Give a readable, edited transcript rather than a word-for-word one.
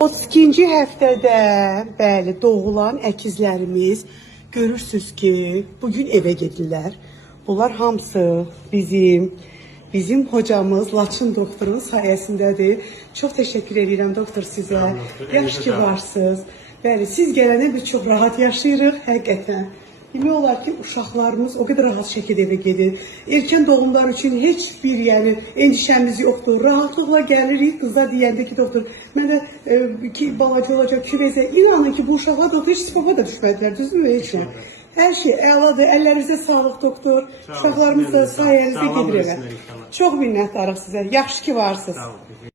32-ci həftədə, bəli, doğulan əkizlərimiz görürsünüz ki, bugün evə gedirlər. Bunlar hamısı bizim hocamız Laçın doktorun sayəsindədir. Çox təşəkkür edirəm doktor sizə. Yaxşı ki varsınız. Bəli, siz gələnə biz çox rahat yaşayırıq, həqiqətən. Demək olar ki, uşaqlarımız o qədər rahat şəkildə evə gedir. Erkən doğumlar üçün heç bir endişəmiz yoxdur. Rahatlıqla gəlirik. Qızlar deyəndə ki, doktor, mənə balaca olacaq, küvəzə. İnanın ki, bu uşaqlar da heç sıfağa da düşmədilər, düzdür heç nə. Hər şey əladır. Əllərinizə sağlıq doktor. Uşaqlarımız da sayənizdə gedir evə. Çox minnətdarıq sizə. Yaxşı ki varsınız.